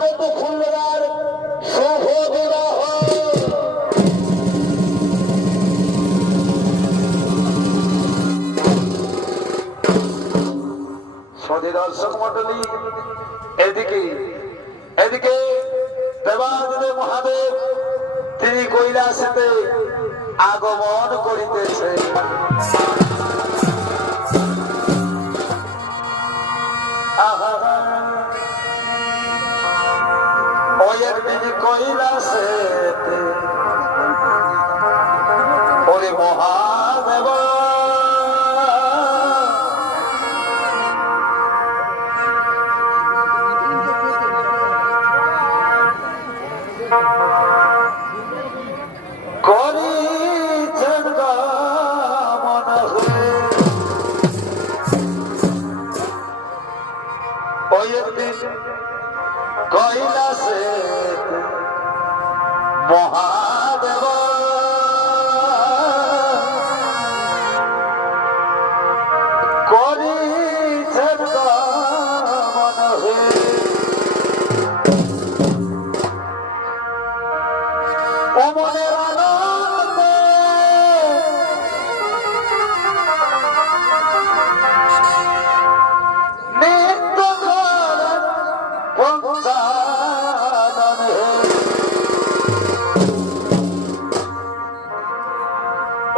তো খুলনার শুভ বিবাহ। সদী দর্শক মন্ডলী, এদিকে এদিকে দেবাদিদেব মহাদেব তিনি কৈলাসেতে আগমন করিতেছে। কৈলাসেতে ওরে মহাদেব করিছেন গমন হয়ে। ওই একদিন কৈলাসেতে মহাদেব করিছেন গমন হয়ে। ও মনের আনন্দে নিত্য করেন পঞ্চানন হে।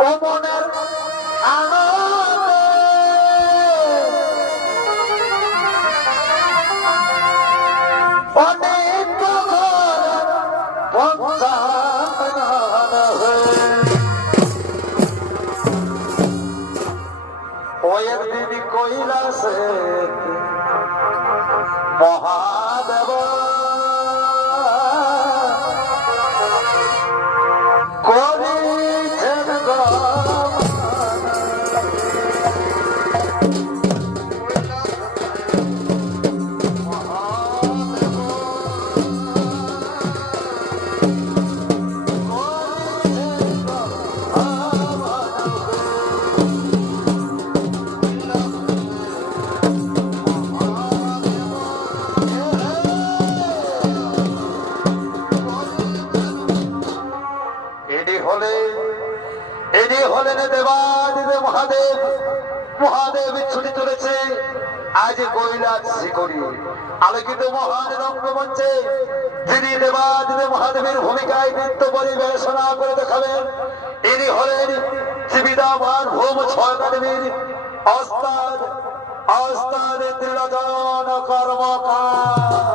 ও মনের আনন্দে অনিত্য করেন পঞ্চানন হে। ওই একদিন কৈলাসে মহাদেব করিছেন গমন। ইনি হলেন দেবাদিদেব মহাদেব। মহাদেব ছুটি চলেছে আজ কৈলাস শিখরে আলোকিত মহান রঙ্গমঞ্চে যিনি দেবাদিদেব মহাদেবের ভূমিকায় নৃত্য পরিবেশনা করে দেখাবেন। ইনি হলেন জীবিতামান ভৌম ছয় একাডেমির ওস্তাদ ওস্তাদ ত্রিলোচন কর্মকার।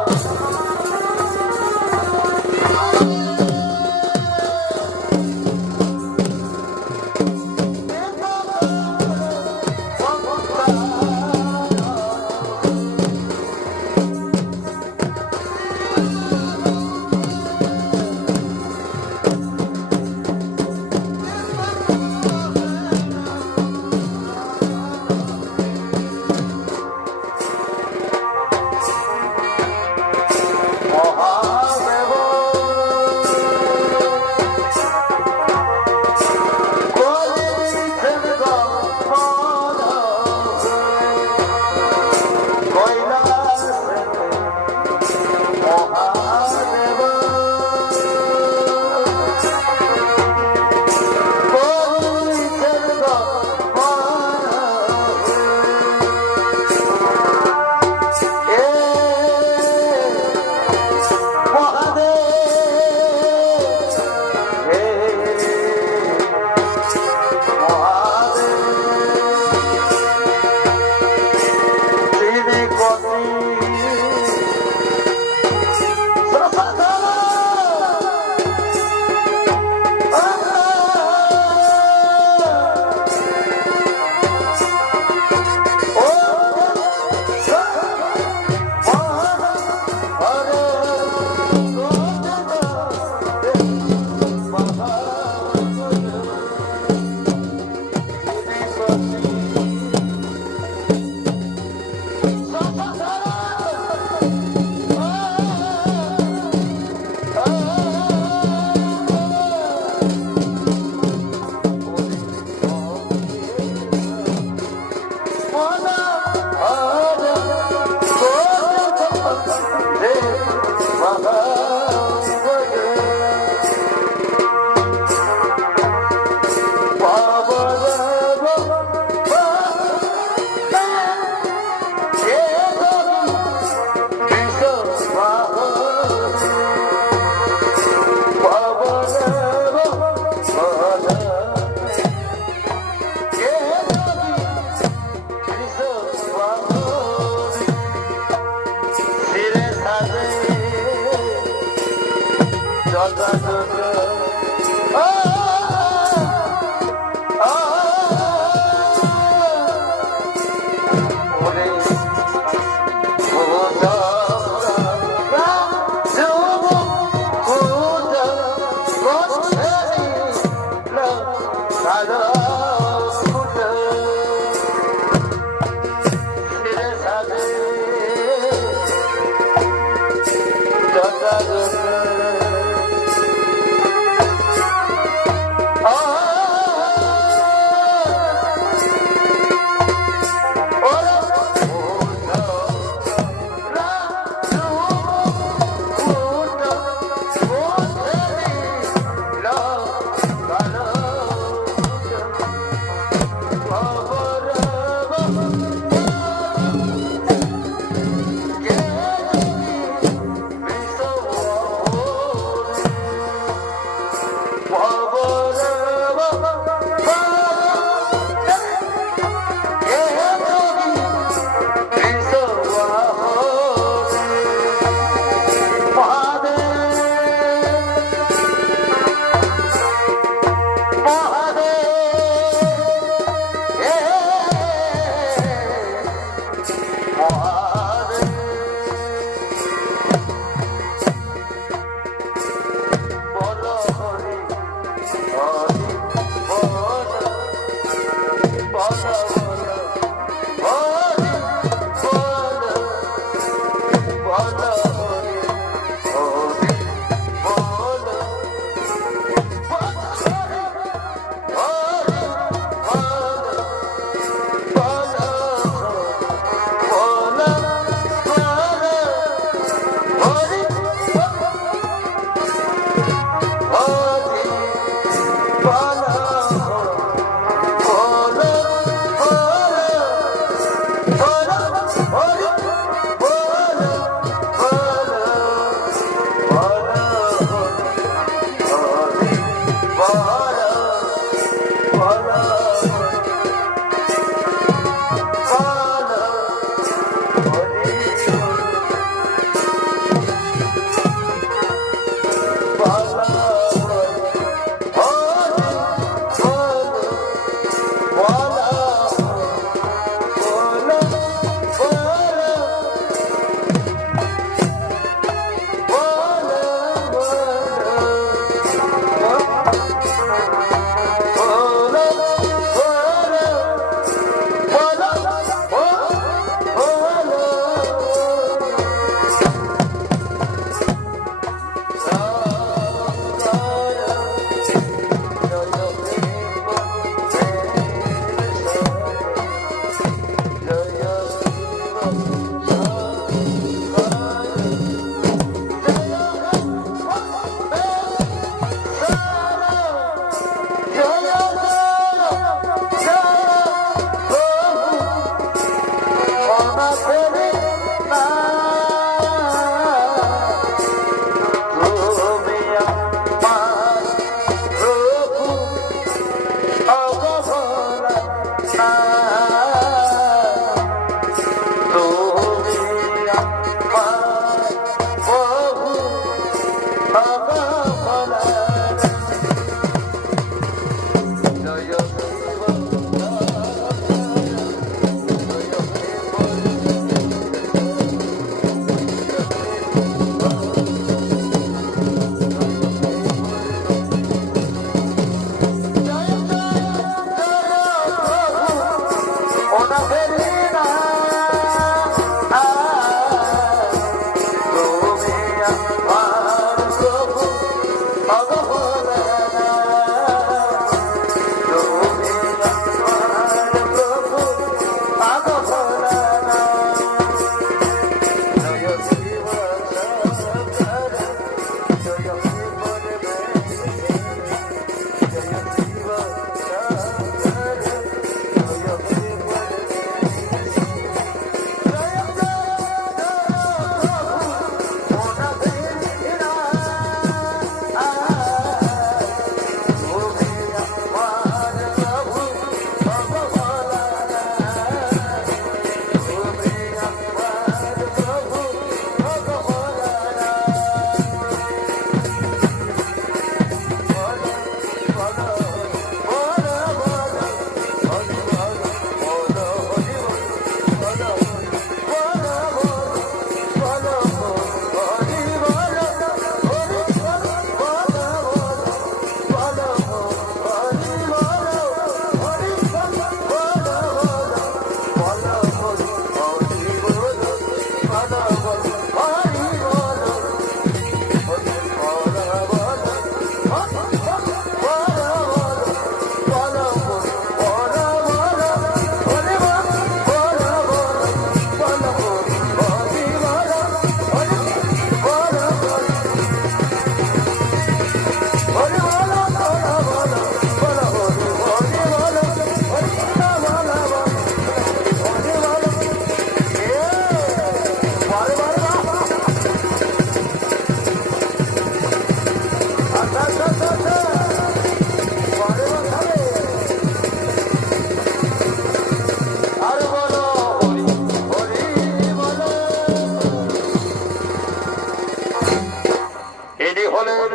হলেন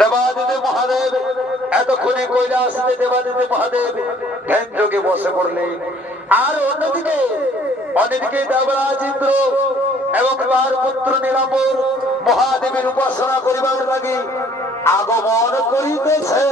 দেবাদিদেব মহাদেব। এতক্ষণে কৈলাসে দেবাদিদেব মহাদেব ধ্যান যোগে বসে পড়লেন। আর অন্যদিকে দেবরাজ ইন্দ্র এবং তার পুত্র নীলাম্বর মহাদেবের উপাসনা করিবার লাগি আগমন করিতেছে।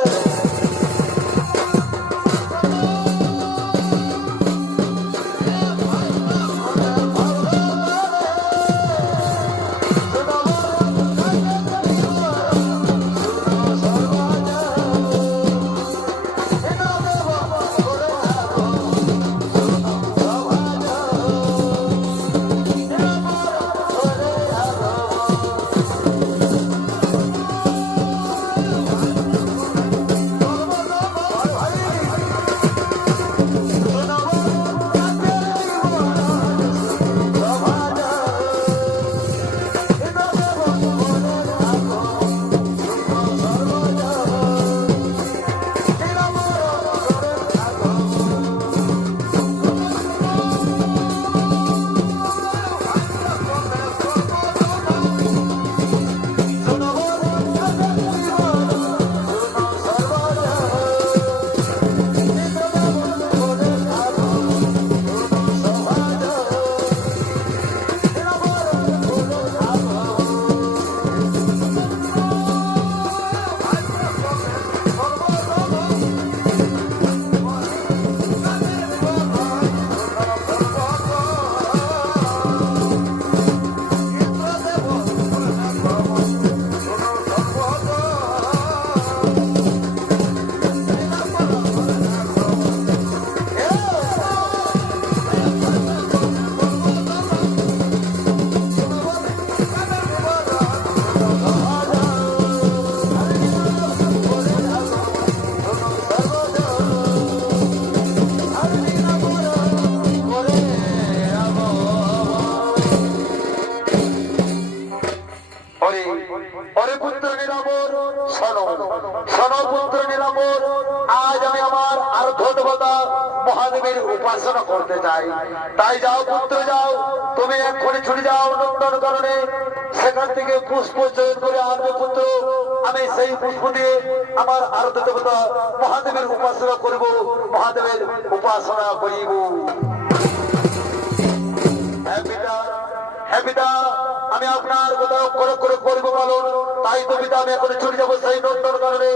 মহাদেবের উপাসনা করতে চাই। তাই যাও পুত্র যাও, তুমি এক্ষুনি ছুটে যাও নন্দন কারণে, সেখান থেকে পুষ্প চয়ন করে আনবে পুত্র। আমি সেই পুষ্প দিয়ে আমার আরাধ্য দেবতা মহাদেবের উপাসনা করব, মহাদেবের উপাসনা করিব। হ্যাঁ পিতা, আমি আপনার কথা অক্ষর অক্ষরে করবো পালন। তাই তো পিতা আমি এখন ছুটে যাবো সেই নন্দন কারণে,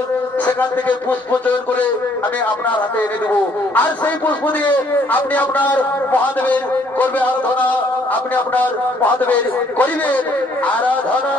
সেখান থেকে পুষ্প চয়ন করে আমি আপনার হাতে এনে দেবো। আর সেই পুষ্প দিয়ে আপনি আপনার মহাদেবের করবে আরাধনা, আপনি আপনার মহাদেবের করিবেন আরাধনা।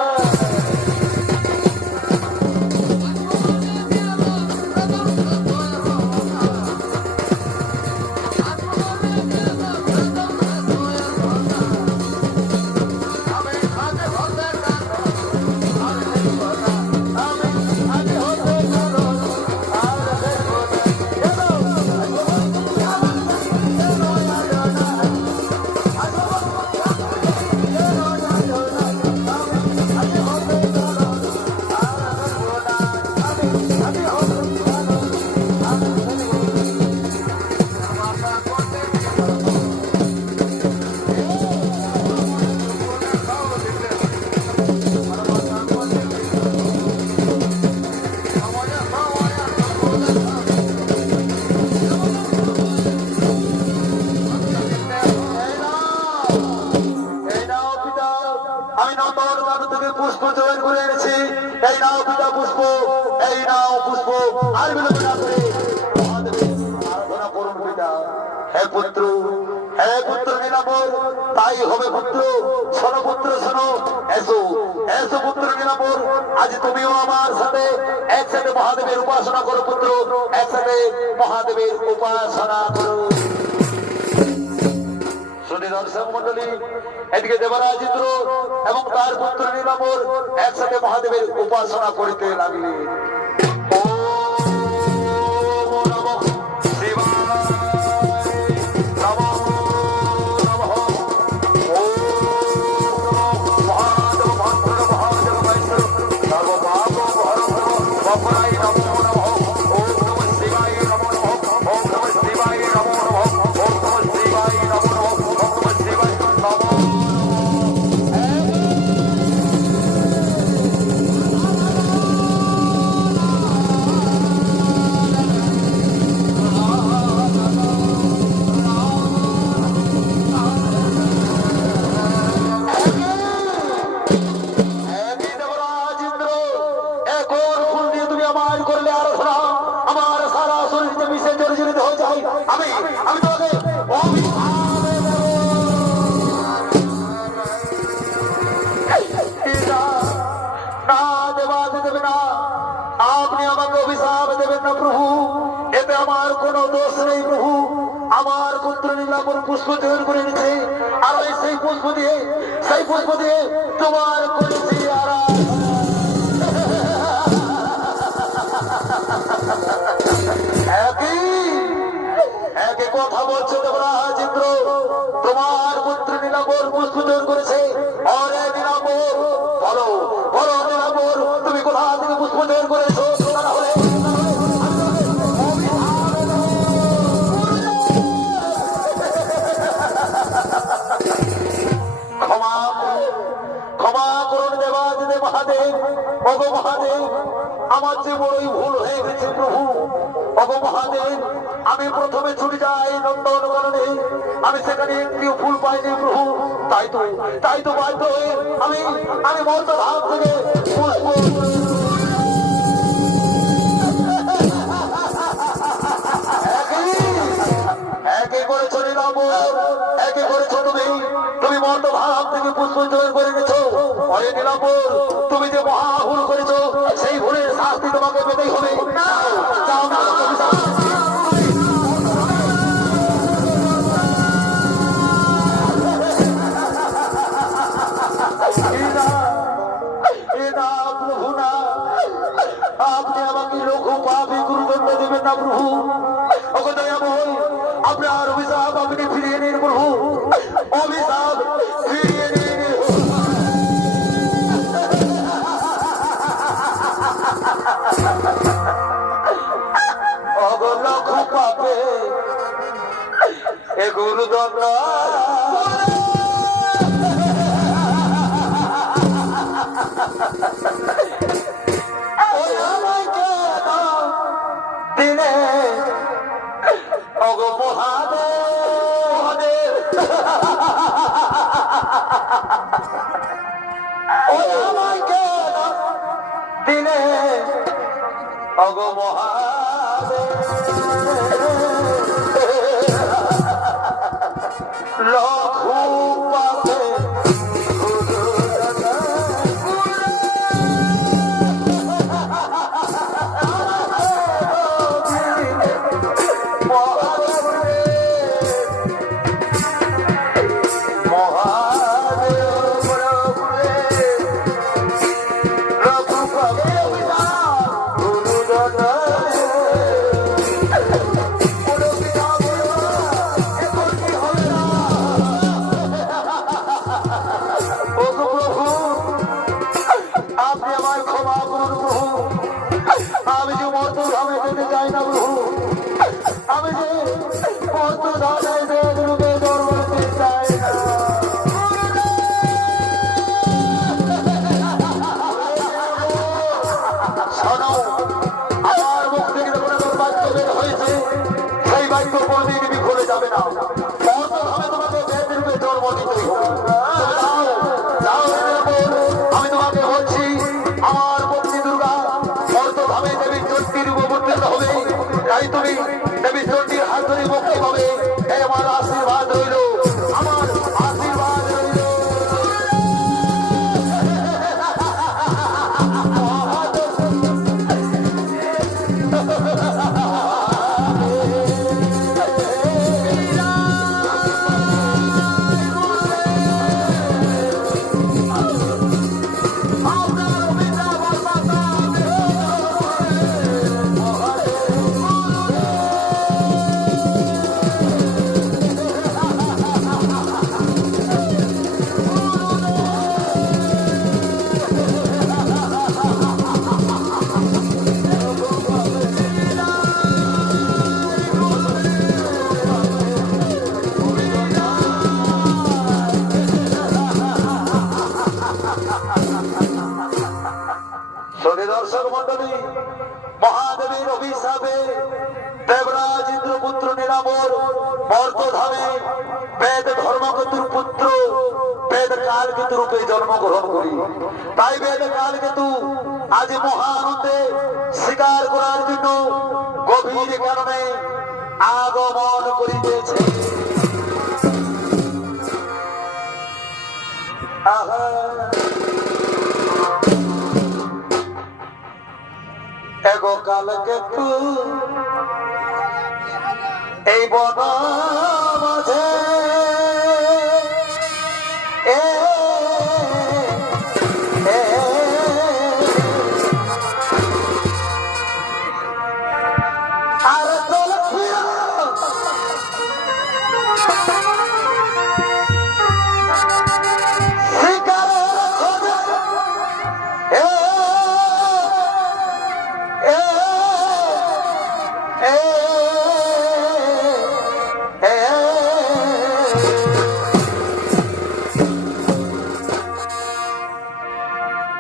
পুষ্প চয়ন করে এনেছি, এই নাও পিতা পুষ্প, এই নাও পুষ্প। আর বিলম্ব না করে আরাধনা করুন পিতা। হে পুত্র, হে পুত্র নীলাম্বর, তাই হবে পুত্র। শোনো পুত্র শোনো, এসো এসো পুত্র নীলাম্বর, আজ তুমিও আমার সাথে একসাথে মহাদেবের উপাসনা করো পুত্র, একসাথে মহাদেবের উপাসনা করো। দর্শক মন্ডলী, এদিকে দেবরাজ ইন্দ্র এবং তার পুত্র নীলাম্বর একসাথে মহাদেবের উপাসনা করিতে লাগলেন। আমি আমি তোমাকে অভিশাপ দেব। না দেবাতে দেবে না, আপনি আমাকে অভিশাপ দেবেন না প্রভু, এতে আমার কোনো দোষ নেই প্রভু। আমার পুত্র নীলাম্বর পুষ্প তৈরি করে নিচ্ছে, আর আমি সেই পুষ্প দিয়ে তোমার করেছি একই কথা বলছো দেবরাজ ইন্দ্র, তোমার পুত্র নীলাম্বর পুষ্প তৈরি করেছে। অরে নীলাম্বর, বলো বলো নীলাম্বর, তুমি কোথা থেকে পুষ্প তৈরি করেছো? আমার যে বড়ই ভুল হয়ে গেছে প্রভু। ওগো মহাদেব, আমি প্রথমে ছুটে যাই নন্দনকাননে, আমি সেখানে একটিও ফুল পাইনি প্রভু। তাই তো বাধ্য হয়ে আমি মর্তধাম থেকে পুষ্প একে করেছো নীলাম্বর, একে করেছো তুমি মর্তধাম থেকে পুষ্প তৈরি করে নিয়েছো। অরে নীলাম্বর, তুমি যে মহা ভুল করেছো, সেই ভুলের শাস্তি তোমাকে পেতেই হবে। প্রভু না, আপনি আমাকে লঘু পাপী গুরুদণ্ড দেবেন না প্রভু। আপনার অভিশাপ আপনি ফিরিয়ে নিন প্রভু, অভিশাপ ফিরিয়ে নিন। লঘু পাপে এ গুরুদণ্ড দিনে অগো মহাদেব আমাকে দিনে অগো মহাদেব লঘু পাপে তুমি দেবী চণ্ডীর হাত ধরে মুক্তি পাবে। আমার আশীর্বাদ রইল, আমার আশীর্বাদ রইল। দর্শক মন্ডলী, মহাদেবের অভিশাপে দেবরাজ ইন্দ্রপুত্র নীলাম্বর মর্তধামে বেদ ধর্মকেতুর পুত্র বেদ কালকেতু রূপে জন্মগ্রহণ করি। তাই বেদ কালকেতু আজ মহা আনন্দে শিকার করার জন্য গভীর কারণে আগমন করিতেছে। আহা এগো কালকে তু এই বন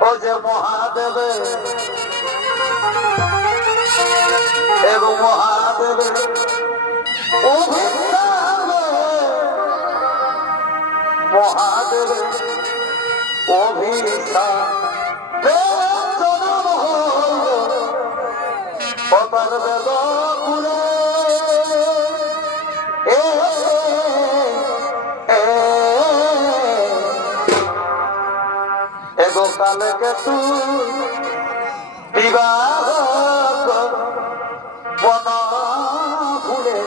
মাঝে মহাদেব এবং মহাদেব মহাদেব অভিশাপ অপার বেদ পুরে এগো কালকে তু বিবাহ বন ফুলে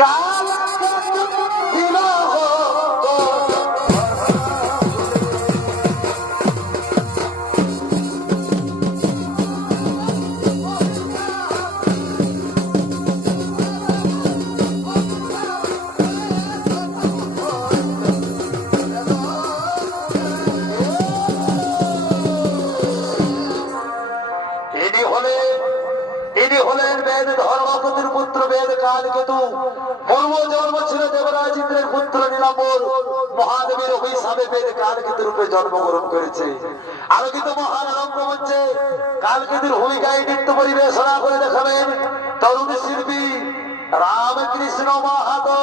কালকে তু বিবাহ ইনি হলেন বেদ ধর্মপতির পুত্র বেদ কালকেতু। পূর্ব জন্ম ছিল দেবরাজ ইন্দ্রের পুত্র নীলাম্বর। মহাদেবের অভিশাপে বেদ কালকেতু রূপে জন্মগ্রহণ করেছে। আলোকিত মহান রঙ্গমঞ্চে কালকেতুর ভূমিকায় নৃত্য পরিবেশনা করে দেখাবেন তরুণ শিল্পী রামকৃষ্ণ মাহাতো।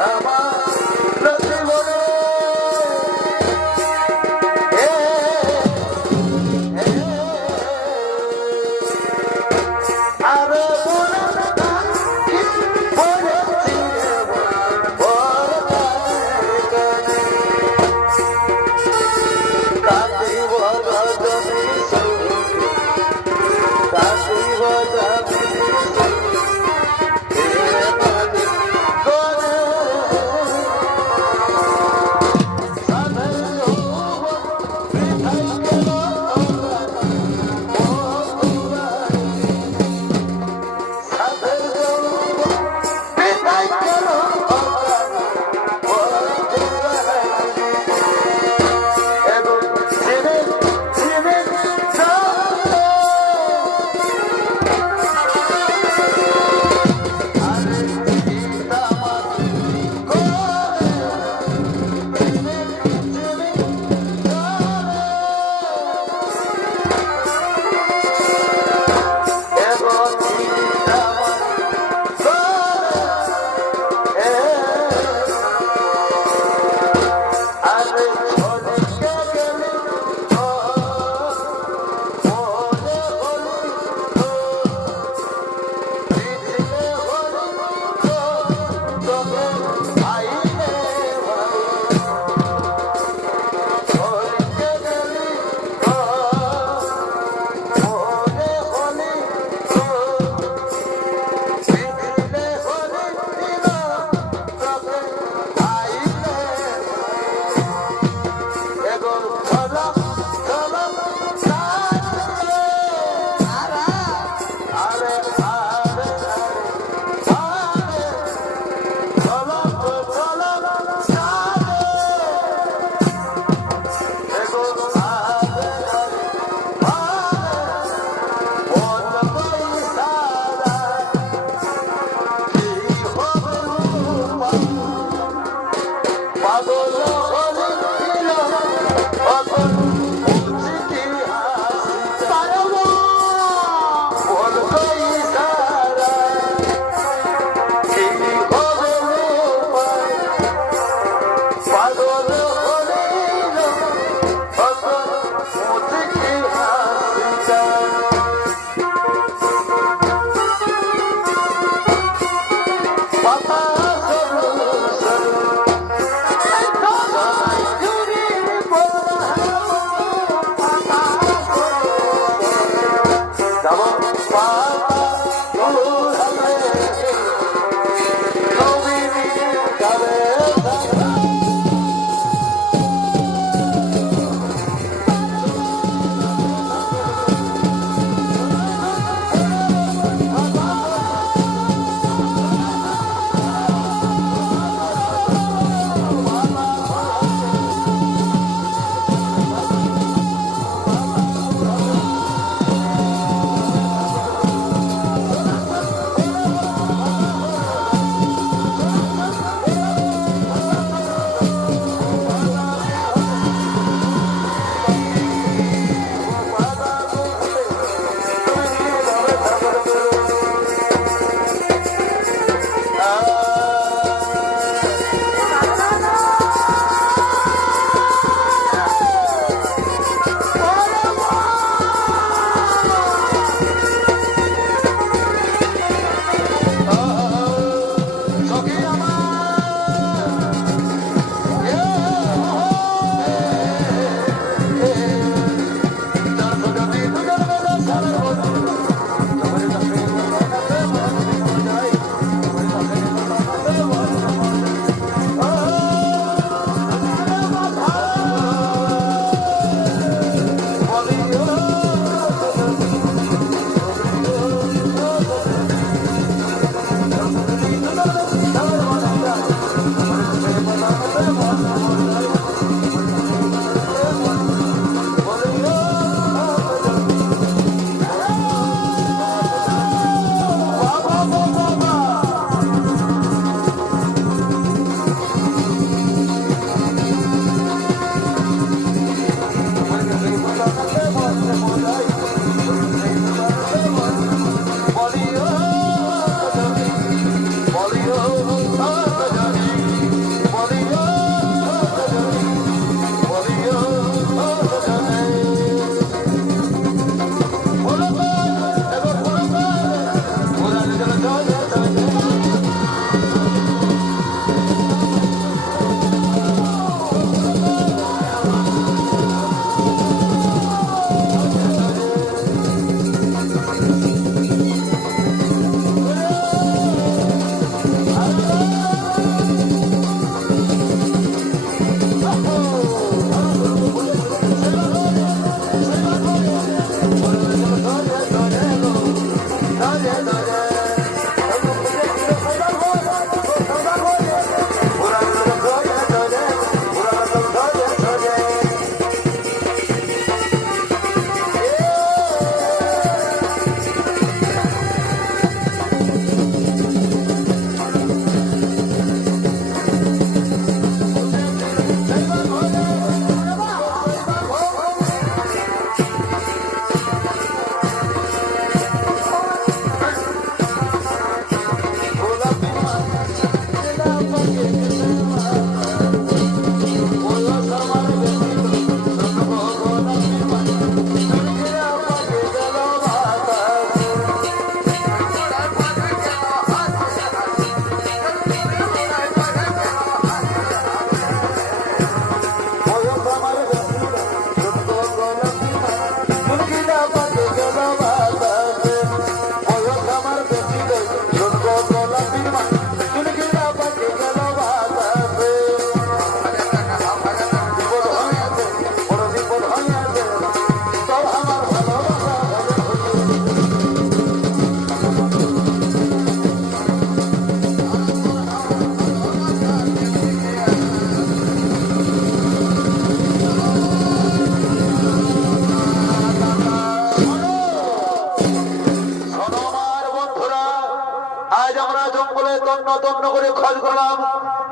আমার নসিবরে আরে বলে বলেছি কাটিব রজনী সুখে কাটিব রজনী সুখে হে মালিক গরে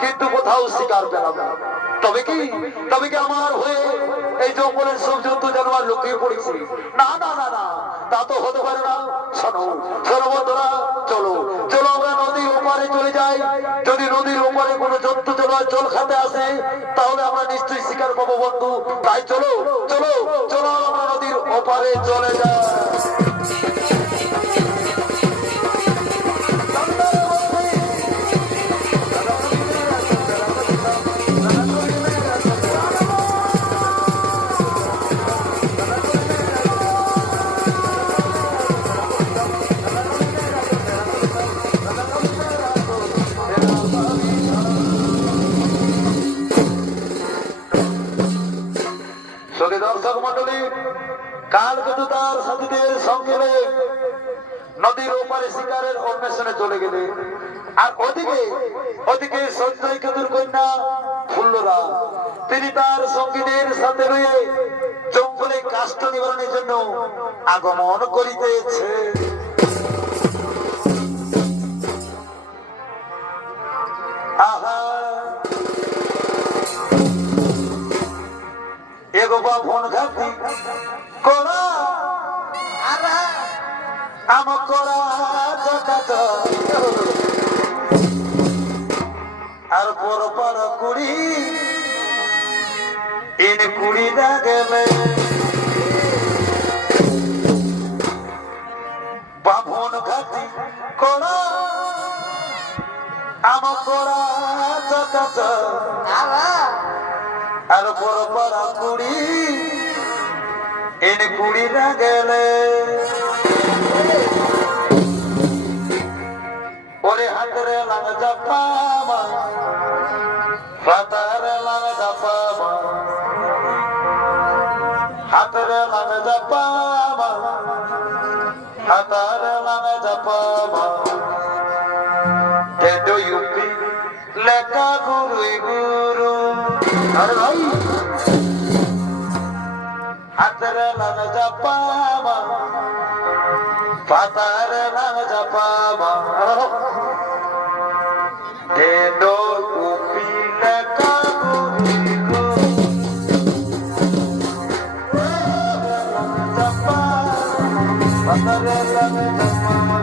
কিন্তু কোথাও শিকার পেলাম না। তবে কি আমার হয়ে এই জঙ্গলের সব জন্তু জানোয়ার লুকিয়ে পড়েছে? না না না না, তা তো হতে পারে না। শোনো শোনো বন্ধুরা, চলো চলো আমরা নদীর ওপারে চলে যাই। যদি নদীর ওপারে কোনো জন্তু জানোয়ার জল খেতে আসে তাহলে আমরা নিশ্চয়ই শিকার পাবো বন্ধু। তাই চলো চলো চলো আমরা নদীর ওপারে চলে যাই। দর্শক মন্ডলী, কাল কিন্তু তার সাথীদের সঙ্গে নদীর ওপারে শিকারের অন্বেষণে চলে গেলে, আর ওদিকে সঞ্জয় কেতুর কন্যা ফুল্লরা তিনি তার সঙ্গীদের সাথে রয়ে জঙ্গলে কাষ্ঠ নিবারণের জন্য আগমন করিতেছে। আহা এগো বাভন ঘাটি কোড়া আম কোড়া চকাচ আর পর পর কুড়ি ইন কুড়ি না গেলে বাভন ঘাটি কোড়া আম কোড়া চকাচ আর বড় বড় কুড়ি এনে কুড়ি না গেলে ওরে হাতের লাগা চাপামা হাতের লাগা চাপামা হাতের লাগা চাপামা হাতের লাগা চাপামা তেটো ইউপি লেখা গুরুই গুরু। अरे भाई हाथरे लग जपामा पातारे लग जपामा डेडो उपिले का गुरिगो जपा पातारे लग जपामा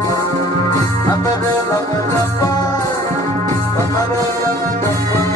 हाथरे लग जपा पातारे लग जपामा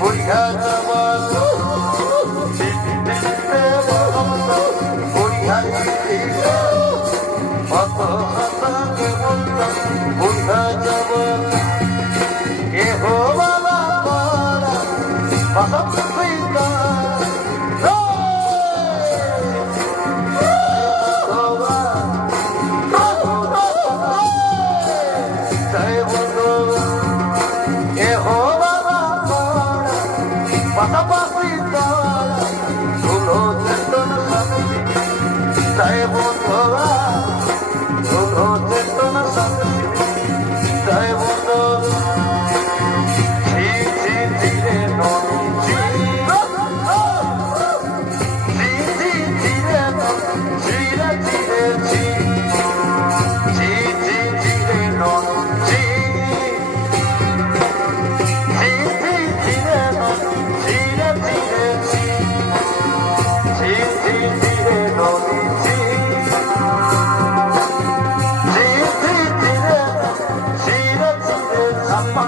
বুঝা যাওয়া চিরে চিরে চি চি চি চিরে নন চি চি চি চিরে নন চিরে চিরে চি চি চি চিরে নন চি চি চি চিরে চিরে চিরে ছাপা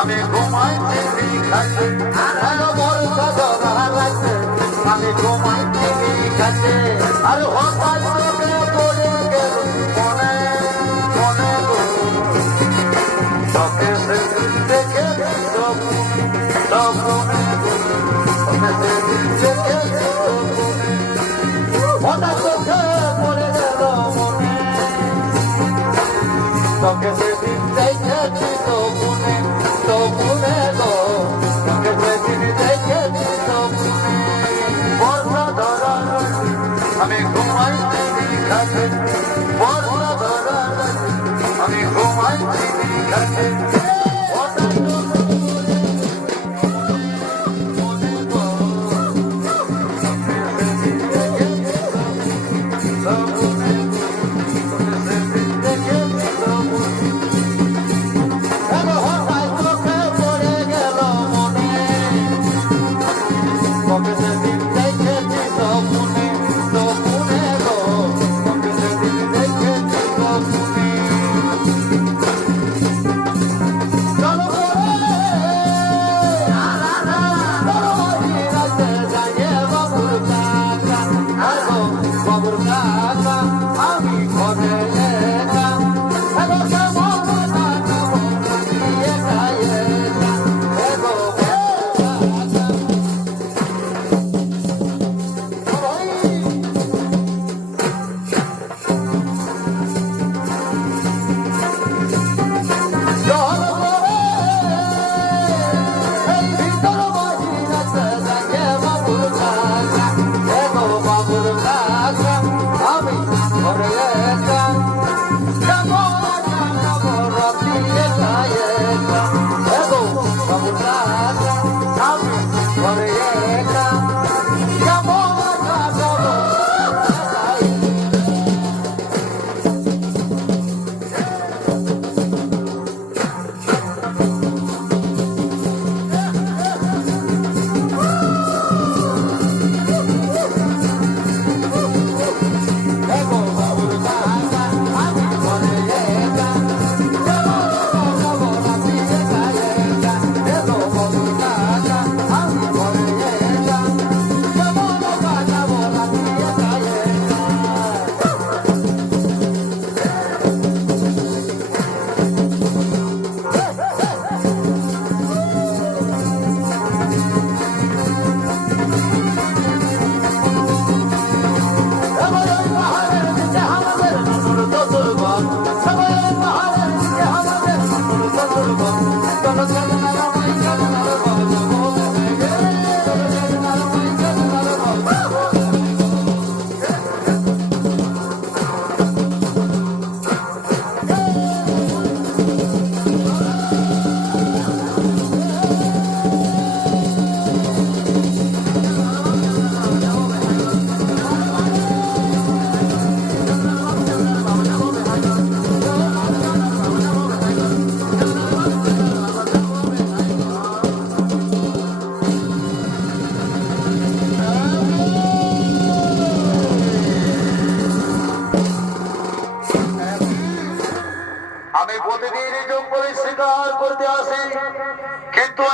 আমি ঘুমাইতে খাইতে আর বর্ষা ধরা লাগছে আমি ঘুমাইতে খাইতে আর হঠাৎ করে পড়ে গেল মনে মনে গো তোকে দেখে সব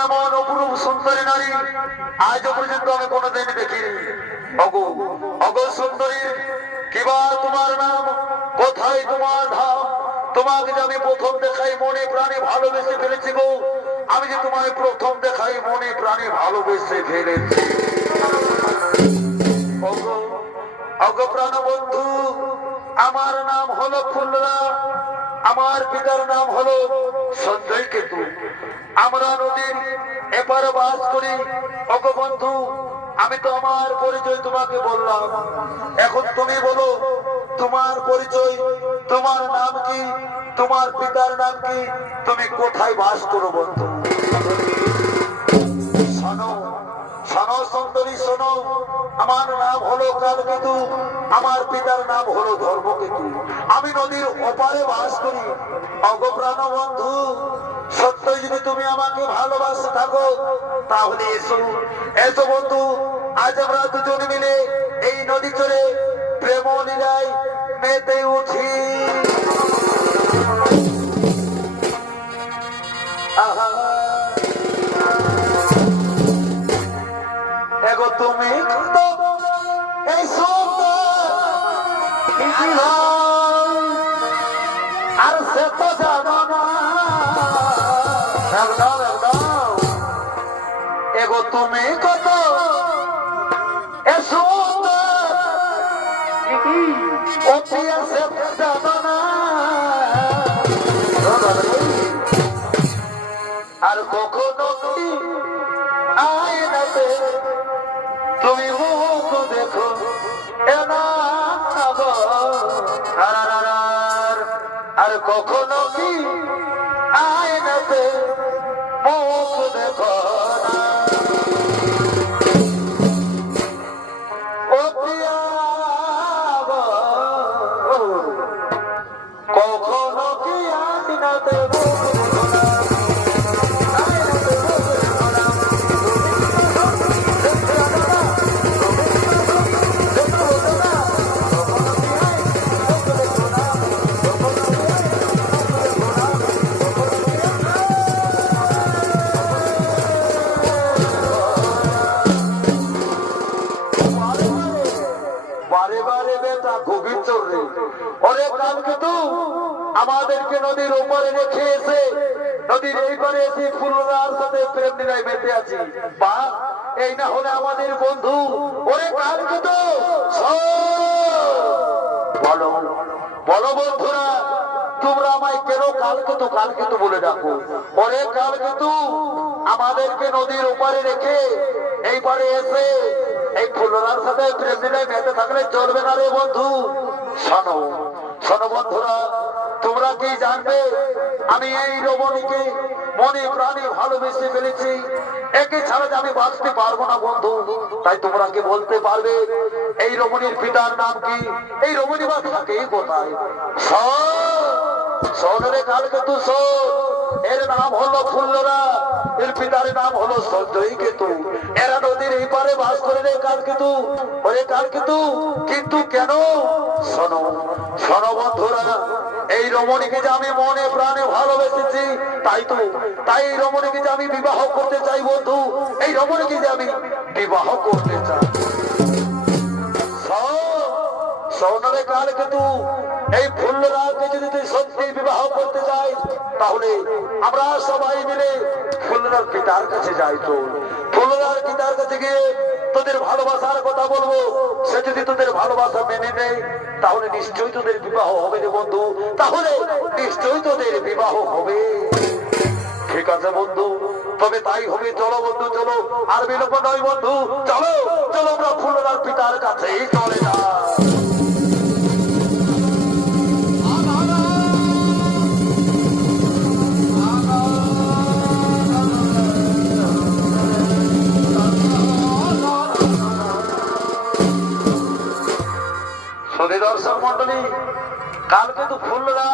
এমন অপরূপ সুন্দরী নারী আজও পর্যন্ত আমি কোনোদিন দেখিনি। অগো অগো সুন্দরী, কিবা তোমার নাম, কোথায় তোমার ধাম? তোমাকে যে আমি প্রথম দেখাই মনে প্রাণে ভালোবেসে ফেলেছি গো, আমি যে তোমায় প্রথম দেখাই মনে প্রাণে ভালোবেসে ফেলেছি। অগো অগো প্রাণ বন্ধু, আমার নাম হলো ফুলরা, আমার পিতার নাম হলো সঞ্জয় কেতু। আমরা নদীর এপারে বাস করি। অগো বন্ধু, আমি তো আমার পরিচয় তোমাকে বললাম, এখন তুমি বলো তোমার পরিচয়, তোমার নাম কি, তোমার পিতার নাম কি, তুমি কোথায় বাস করো বন্ধু? শোনো শোনো সুন্দরী শোনো, আমার নাম হলো কালকেতু, আমার পিতার নাম হলো ধর্মকেতু। আমি নদীর ওপারে বাস করি। অগপ্রাণ বন্ধু, সত্যই যদি তুমি আমাকে ভালোবাসে থাকো তাহলে এসো এসো বন্ধু, আজ আমরা দুজন মিলে এই নদী চড়ে প্রেম লীলায় মেতে উঠি। আহা এগো তুমি কত এই সুন্দর, আর সে তো জানো না। একদম একদম এগো তুমি কত এ সুন্দর, অতি সে তো জানো না। আর কখনো আয়নাতে তুমি মুখ দেখো আর কখনো কি আয়নাতে মুখ দেখো না। ও প্রিয়া কখনো কি আয়নাতে মুখ দেখো না। আমাদেরকে নদীর ওপারে রেখে এসে নদীর এই পারে এসে ফুলরার সাথে প্রেম লীলায় মেতে আছি। বা এই না হলে আমাদের বন্ধু। ওরে কালকে তো বলো বলো বন্ধুরা, তোমরা আমায় কেন কালকে তো বলে ডাকো? ওরে কালকে তো আমাদেরকে নদীর ওপারে রেখে এই পারে এসে এই ফুলরার সাথে প্রেম লীলায় মেতে থাকলে চলবে না রে বন্ধু। শোনো শোনো বন্ধুরা, তোমরা কি জানবে আমি এই রমণীকে মনে প্রাণে ভালোবেসে ফেলেছি। একে ছাড়া যে আমি বাঁচতে পারবো না বন্ধু। তাই তোমরা কি বলতে পারবে এই রমণীর পিতার নাম কি? এই রমণী বা থাকে কোথায়? শোনরে কালকেতু শোন, এর নাম হলো ফুল্লরা, এর পিতার নাম হলো সঞ্জয় কেতু। এরা নদীর এই পারে বাস করে রে কালকেতু। ওরে কালকেতু, কিন্তু কেন? শোনো শোনো বন্ধুরা, এই রমণীকে যে আমি মনে প্রাণে ভালোবেসেছি, তাই এই রমণীকে যে আমি বিবাহ করতে চাই বন্ধু। এই রমণীকে যে আমি বিবাহ করতে চাই। শোনরে কালকেতু, এই ফুল্লরাকে যদি তুই সত্যি বিবাহ করতে চাই তাহলে আমরা সবাই মিলে ফুল্লরার পিতার কাছে যাই। তো ফুল্লরার পিতার কাছে গিয়ে তোদের ভালোবাসার কথা বলবো। সে যদি তোদের ভালোবাসা মেনে নেয় তাহলে নিশ্চয়ই তোদের বিবাহ হবে রে বন্ধু। তাহলে নিশ্চয়ই তোদের বিবাহ হবে। ঠিক আছে বন্ধু, তবে তাই হবে। চলো বন্ধু চলো, আর বিলম্ব নয় বন্ধু। চলো চলো আমরা ফুল্লরার পিতার কাছেই চলে যাই। দর্শক মন্ডলী, কালকেতু ফুল্লরা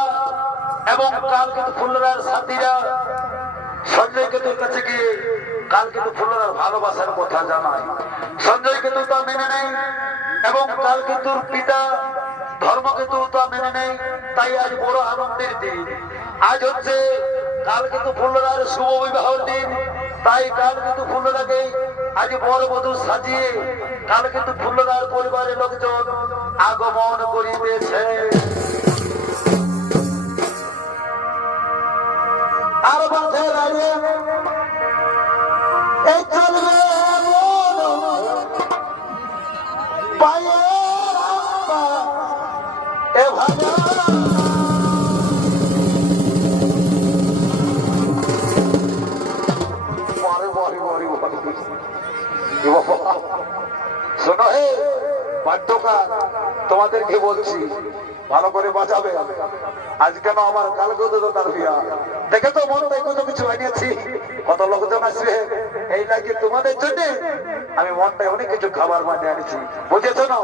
এবং কালকেতু ফুল্লরার সাথীরা সঞ্জয় কেতুর কাছে গিয়ে কালকেতু ফুল্লরার ভালোবাসার কথা জানায়। সঞ্জয় কেতু তা মেনে নেয় এবং কালকেতুর পিতা ধর্মকেতু তা মেনে নেয়। তাই আজ বড় আনন্দের দিন। আজ হচ্ছে কালকেতু ফুল্লরার শুভ বিবাহের দিন। তাই কাল কিন্তু ফুলদাকে আজ বড় বধূ সাজিয়ে কাল কিন্তু ফুলদার পরিবারের লোকজন আগমন করিতেছে। আর বাঁধে দাঁড়িয়ে এই চলবে পায়ে এ ভাজা শোনো হে বাদ্যকার, তোমাদেরকে বলছি ভালো করে বাঁচাবে। আজ কেন আমার কালকে তো তার বিয়া দেখে তো মনে হয় কত কিছু বানিয়েছি, কত লোকজন আসবে এই লাগে তোমাদের জন্য আমি মনটায় অনেক কিছু খাবার বানিয়ে আনিছি, বুঝেছো না?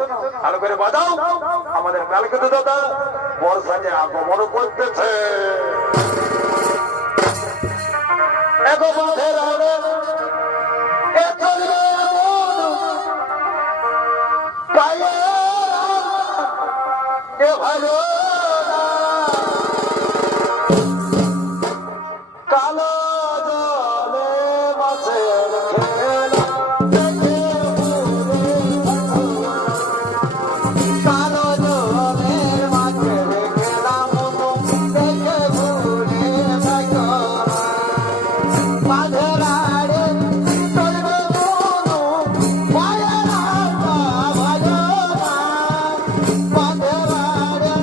ভালো করে বাজাও, আমাদের কালকে তো দাদা বর্ষাকে আগমন করতেছে। এগো বাঁধের আড়ে এ চলবে পায়ে এ ভালো কালো জলে মাছের খেলা কালো জলের মাছের খেলা মতো দেখে ঘুরে বাঁধের আড়ে চলবে মনো পায়ের আটা ভালো না বাঁধের আড়ে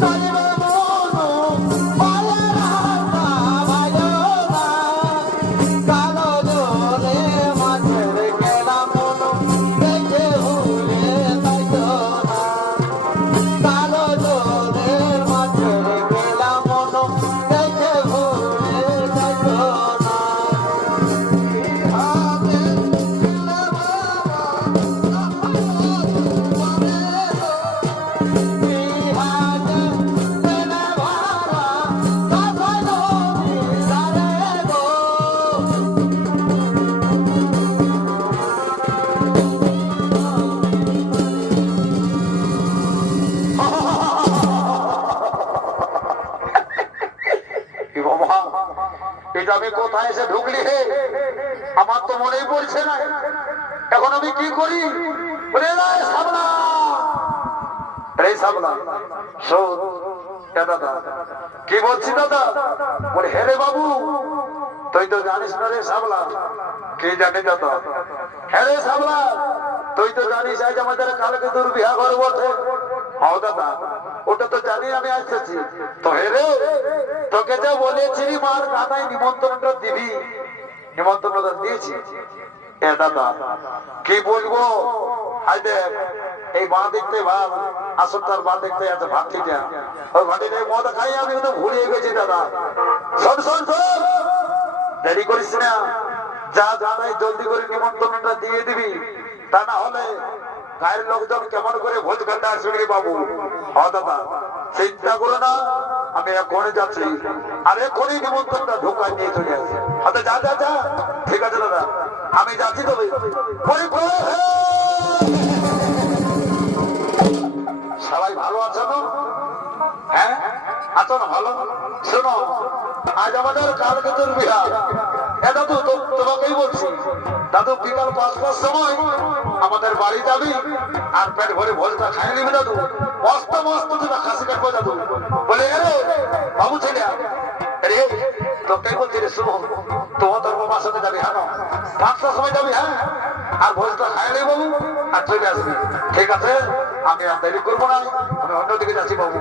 চলবে মনো পায়ের আটা ভালো না কালো জলে মাছের খেলা মনো দেখে ভুলে যাইতো না কালো জলের মাছের খেলা মনো দেখে ভুলে যাইতো না। এটা আমি কোথায় এসে ঢুকলি হে, আমার তো মনেই পড়ছে না। এখন আমি কি করি? রে সাবলা, রে সাবলা শোন দাদা, কি বলছি দাদা? বলে হে রে বাবু, তুই তো জানিস না রে সাবলা। কি জানি দাদা? হ্যাঁ রে সাবলা, তুই তো জানিস আজ আমাদের কালকে তোর বিয়া ঘর বটে। হ্যাঁ দাদা, ওটা তো জানি, আমি আসতেছি তো। হে রে, তোকে যা বলেছিলি মার কানায় নিমন্ত্রণটা দিবি, নিমন্ত্রণটা দিয়েছি। এ দাদা কি বলবো, হাই দেখ এই মা দেখতে ভাব, আসলটার মা দেখতে আছে ভাতিটা, ওই ভাতিটা মদ খাই আমি তো ভুলিয়ে গেছি দাদা। শোন শোন শোন, দেরি করিস না, যা জানাই জলদি করে নিমন্ত্রণটা দিয়ে দিবি, তা না হলে গায়ের লোকজন কেমন করে ভোজ ঘন্টা শুনবি বাবু। হ্যাঁ দাদা চিন্তা করো না, আমি এখনই যাচ্ছি, আর এখনই নিমন্ত্রণটা ঢোকায় নিয়ে চলে আসি। হাতে যা যা যা, ঠিক আছে দাদা আমি যাচ্ছি। তবে সবাই ভালো আছো না? হ্যাঁ আছো না? ভালো। শোনো, আজ আমাদের কালকে তোর বিয়া। এ দাদু তোমাকেই বলছি, দাদু বিকাল 5টার সময় আমাদের বাড়ি যাবি, আর পেট ভরে ভোজটা খাই নিবি দাদু। মস্ত মস্ত তোরা খাসি কাটবো দাদু। বলে রে বাবু ছেলে রে, তোকেই বলছি রে, শুনো তোমার তোর বাবার সাথে যাবি। হ্যাঁ 5টার সময় যাবি, হ্যাঁ, আর ভোজটা খাই নেই বাবু, আর চলে আসবি। ঠিক আছে, আমি আর দেরি করবো না, আমি অন্যদিকে যাচ্ছি বাবু।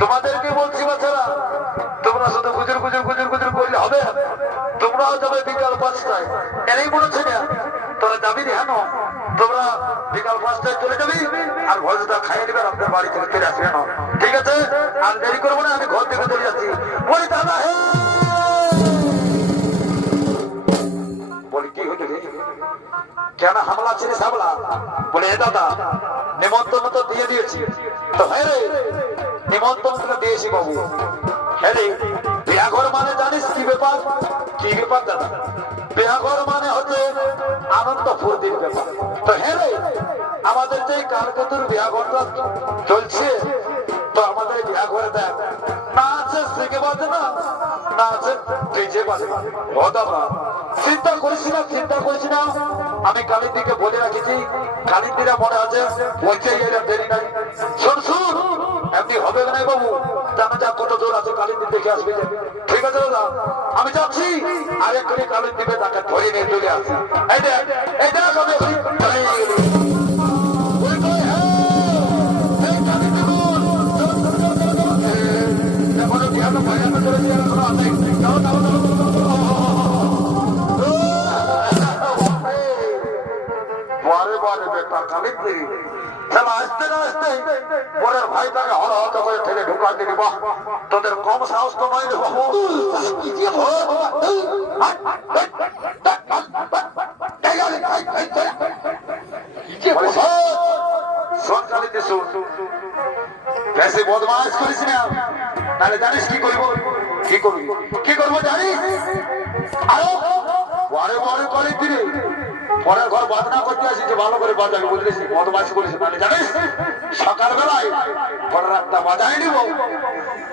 তোমাদেরকে বলছি বাচ্চারা, তোমরা শুধু গুজর গুজর গুজর গুজর করলে হবে? তোমরাও যাবে বিকাল 5টায়, এরই বলেছে না তোরা যাবি রে। হ্যাঁ তোমরা বিকাল 5টায় চলে যাবি, আর ভোজটা খাইয়ে নেবে, আপনার বাড়ি থেকে চলে আসবে না। ঠিক আছে, আর দেরি করবো না, আমি ঘর থেকে চলে যাচ্ছি। বলি দাদা হে, বলি কি হলো রে, কেন হামলা ছিল সাবলা? বলে এ দাদা নিমন্ত্রণ তো দিয়ে দিয়েছি তো। হ্যাঁ রে, নিমন্ত্রণটা দিয়েছি বাবু। হ্যাঁ রে, বিয়া ঘর মানে জানিস কি ব্যাপার? কি ব্যাপার দাদা? বিয়াঘর মানে হচ্ছে আনন্দ ফুর্তির ব্যাপার। তো হ্যাঁ রে, আমাদের যে কালকতুর বিয়াঘরটা চলছে, তো আমাদের বিয়াঘরে দেখ না আছে সিগে বাজে না, না আছে ডিজে বাজে। চিন্তা করিস না, চিন্তা করিস না। আমি কালিন্দিকে বলে রাখেছি, কালিন্দিরা মনে আছে পৌঁছে এলাম, দেরি নাই। শোন শোন, এমনি হবে না বাবু, জানা যাক কত দূর আছে, কালিন্দি দেখে আসবে। ঠিক আছে দাদা, আমি যাচ্ছি। আর একটু কালিন্দিকে তাকে ধরে নিয়ে চলে আসি। এই দেখ, এই দেখ, আমি ধরে নিয়ে গেলি। ওই কই, হ্যাঁ, এই কালিন্দি বল। এখনো কি আমরা ভয়ানো চলেছি, এখনো আছে। দাও, দাও, দাও, বারে বারে বেটা কালিন্দি খেলা আসতে না আসতে পরের ভাই তাকে হর হত করে ঠেলে ঢুকান দিলি। বাহ, তোদের কম সাহস তো নয় রে বাবু। শোন কালিন্দি, শোন, বেশি বদমাশ করিস না, তাহলে জানিস কি করবো? কি করবি? কি করবো জানিস? আরো বারে বারে কালিন্দি রে, পরের ঘর বাজনা করতে আসি যে ভালো করে বাজাবি, বুঝলিস? বদমাশি করিস মানে জানিস, সকালবেলায় ঘরের একটা বাজাই নিব,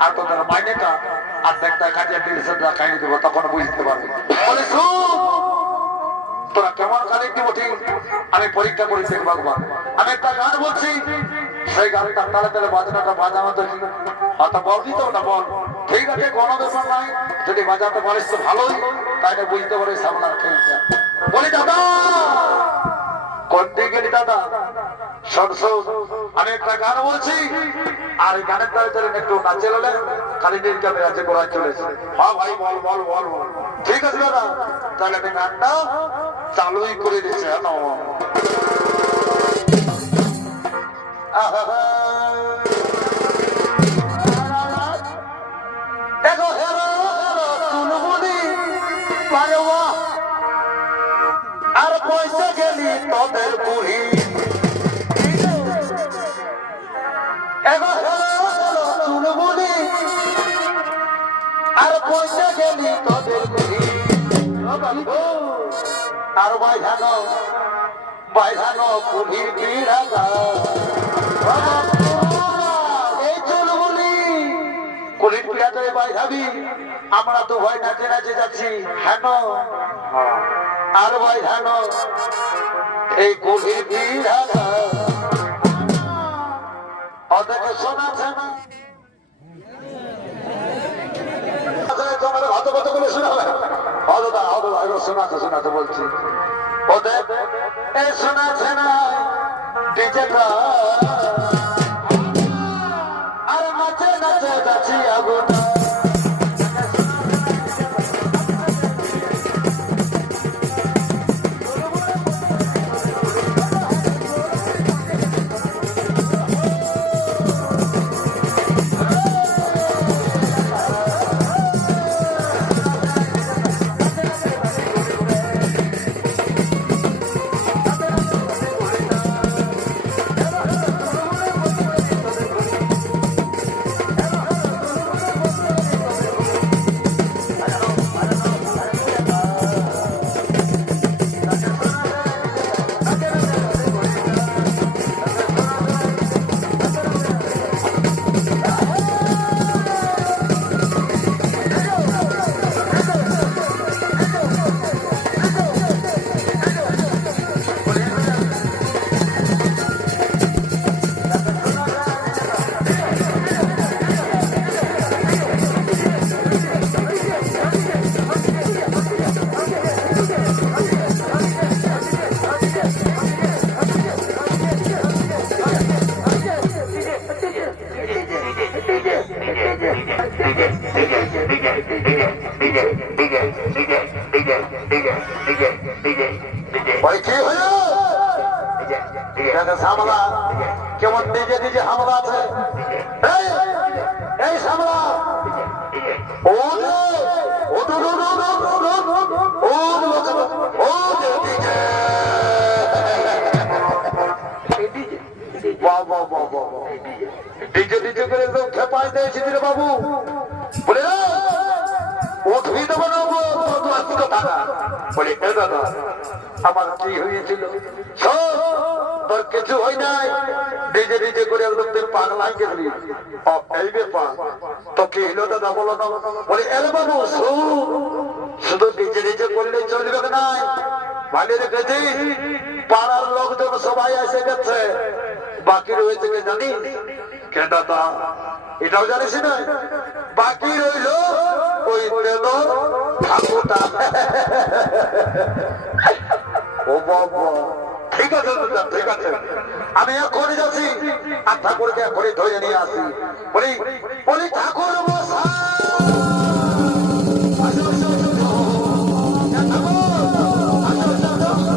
আর তোদের মাইনেটা আর দেখটা কাটিয়ে 30,000 খাইয়ে দেবো, তখন বুঝতে পারবি। বলে তোরা কেমন কালিক দিব ঠিক আমি পরীক্ষা করে দেখবো। আমি একটা গান বলছি, সেই গানটা তালে তালে বাজনাটা বাজানো তো অত বলবি তো, ওটা বল। ঠিক আছে, কোনো ব্যাপার নাই, যদি বাজাতে পারিস তো ভালোই, তাইলে বুঝতে পারিস সামলার খেলতে। বলি দাদা, কোন দিকে গেলি দাদা? শোন শোন, আমি একটা গান বলছি, আর এই গানের তালে তালে একটু নাচে হলে কালিন্দির কাছে রাজ্যে করা চলেছে। হ্যাঁ ভাই, বল বল বল বল। ঠিক আছে দাদা, তাহলে আমি গানটা চালুই করে দিচ্ছে। দেখো হেরো হেরো চুলবুলি পারবা, আর পয়সা গেলি তোদের বুড়ি। এগো হেরো হেরো চুলবুলি, আর পয়সা গেলি তোদের বুড়ি। আর বাইধানো বাইধানো পুলির পিড়াগা, এই চুলবুলি কুলির পিড়াতে বাইধাবি। আমরা তো ভয় নাচে নাচে যাচ্ছি, হ্যাঁ আর বাইধানো এই কুলির পিড়াগা। ওদেরকে শোনাচ্ছে না, তোমার হত কত করে শোনাবে? হদা হদা শোনাতে শোনাতে বলছি, ওদের এ শোনাচ্ছে না ডিজেটা, আর নাচে নাচে যাচ্ছি আগুন। কেমন নিজে নিজে হামলা আছে। এই সামলা ডিজে ডিজে করে খেপাই দিয়েছি রে বাবু, বলে ও ধুই দেবো না টাকা বলি এ দাদা আমার কি হয়েছিল? শোন, তোর কিছু হয় নাই, নিজে নিজে করে একদম তোর পাগলা গেলি। এই ব্যাপার তো কি হলো দাদা বলো না? বলি এরে বাবু শুধু নিজে নিজে করলে চলবে না, ভালো রেখেছিস পাড়ার লোকজন সবাই এসে গেছে, বাকি রয়েছে কে জানি কে দাদা? এটাও জানিস না? বাকি রইল ওই ঠাকুরটা। ও বাবা, ঠিক আছে দাদা, ঠিক আছে, আমি এখনই যাচ্ছি আর ঠাকুরকে এখনই ধরে নিয়ে আসি। বলি বলি ঠাকুর মশাই, আসো, আসো, আসো, আসো। এ ঠাকুর, আসো, আসো, আসো।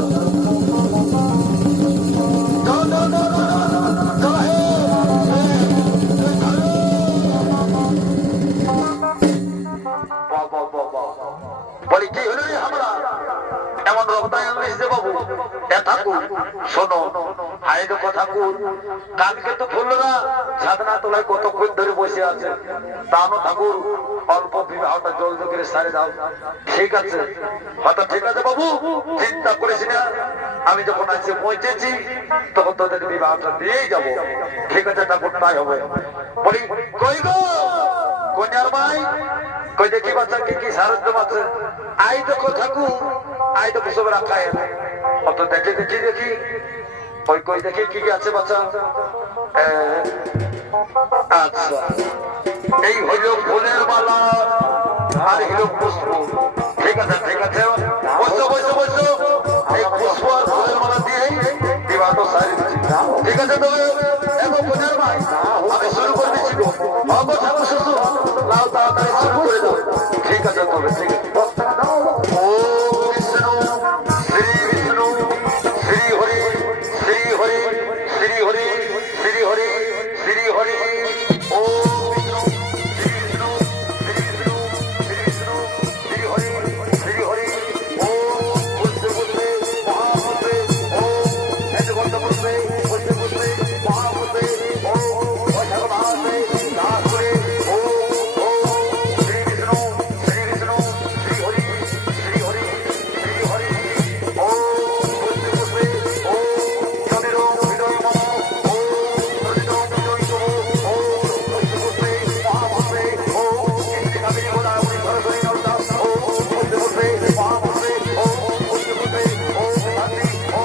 চলো, চলো, চলো, চলো, চলো, হে, হে, চলো। বাবা, বাবা, বলি কি হলো রে আমরা? এমন রক্তায় আনলিস যে বাবু? এ ঠাকুর শোনো, হাই দেখো ঠাকুর, কানকে তো ফুললো না, ছাদনা তোলায় কতক্ষণ ধরে বসে আছে। তানো ঠাকুর অল্প বিবাহটা জলদি করে সারে দাও। ঠিক আছে, হয়তো ঠিক আছে বাবু, চিন্তা করিস না, আমি যখন আসে পৌঁছেছি তখন তোদের বিবাহটা দিয়েই যাবো। ঠিক আছে ঠাকুর, তাই হবে। বলি কই গো কন্যার ভাই, কই দেখি বাচ্চা কি কি সাহায্য আছে? আই দেখো ঠাকুর, আই দেখো সব রাখা অত দেখে দেখি দেখি, ওই কই দেখি কি কি আছে বাচ্চা। আচ্ছা, এই হইল ফুলের মালা আর হইল পুষ্প। ঠিক আছে, ঠিক আছে, বসো বসো বসো, এই পুষ্প আর ফুলের মালা দিয়ে বিবাহ সারি দিচ্ছি। ঠিক আছে, তবে এত ফুলের ভাই আমি শুরু করে দিচ্ছি গো। ঠাকুর শ্বশুর লাও তাড়াতাড়ি শুরু করে দাও। ঠিক আছে, তবে ঠিক আছে। ও বিষ্ণু, শ্রী বিষ্ণু, শ্রী হরি, শ্রী হরি, শ্রী হরি, শ্রী হরি, শ্রী হরি। ও বিষ্ণু, শ্রী বিষ্ণু, শ্রী বিষ্ণু, শ্রী বিষ্ণু, শ্রী হরি, শ্রী হরি। ও বুঝতে বুঝতে মহাবুদ্ধে, ও এত বন্ধ বুঝতে বুঝতে বুঝতে মহাবুদ্ধে, ও অসাগমাসে দাস করে, ও ও শ্রী বিষ্ণু, শ্রী বিষ্ণু, শ্রী হরি, শ্রী হরি, শ্রী হরি। ও বুঝতে বুঝতে ও জনের হৃদয় মম, ও জনের হৃদয় তব, ও বুঝতে বুঝতে মহাবুদ্ধে, ও ইন্দ্রিকাবিনী গোদাবরী সরস্বতী নর্দা, ও বুঝতে বুঝতে মহাবুদ্ধে, ও বুঝতে বুঝতে ও শান্তি, ও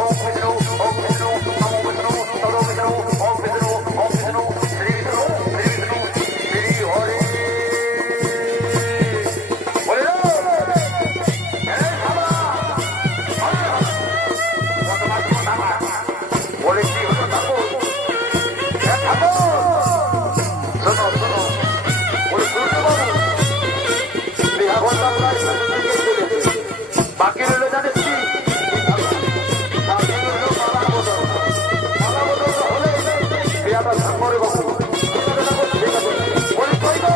ওম বিষ্ণু, ওম বিষ্ণু, নমো বিষ্ণু, তদো বিষ্ণু, ওম বিষ্ণু, ওম বিষ্ণু, শ্রী বিষ্ণু, শ্রী বিষ্ণু, শ্রী হরি। বলে দাও, এই থামা, বলে কি হলো ঠাকুর? এ ঠাকুর, শোনো শোনো, বলে শুনতে পাবো বিহা ঘন্টা প্রায় চলেছে, বাকি রইল জানিস কি? বাকি রইল মালা বদল। মালা বদল হলে বিয়াটা ঠাকুরে বাবু। ঠিক আছে, বলি কই গো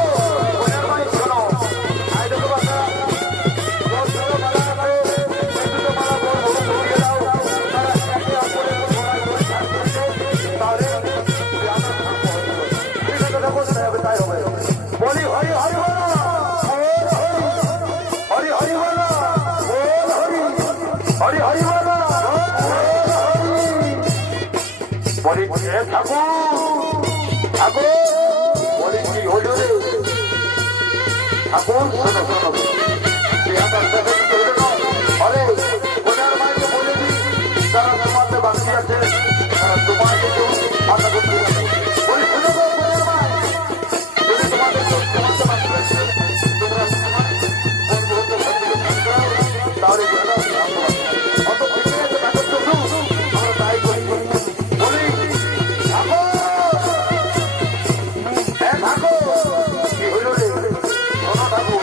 কইনার ভাই, শোনো, আই দেখো বাচ্চা, তোর দুটো মালা আছে, এই দুটো মালা বড় বড় ঘুরিয়ে দাও, তারা একে অপরের গলায় ধরে ছাড়ছে, তাহলে বিয়াটা ঠাকুর হয়ে যাবে। ঠিক আছে ঠাকুর, তাই হবে, তাই হবে। বলি হরি হরি বলো, হরি হরি বলো, হরি হরি বলো, বলি এ ঠাকুর, ঠাকুর, বলি কি হলো রে? ঠাকুর শোনো শোনো, বিহাটার সাথে কি হলো না? আরে কোনার মাইকে বলে দি, যারা তোমাতে বাকি আছে তারা তোমায় কিন্তু মাথা করতে যাবে। বলি শোনো গো কোনার মাই, যদি তোমাদের তোমাতে বাকি আছে, তোমরা বন্ধু হতে ভাবতে তাহলে অত ঠিক আছে, ঠাকুর চলু, আমরা তাই করি। বলি ঠাকুর, হ্যাঁ ঠাকুর, কি হইল রে? শোনো ঠাকুর,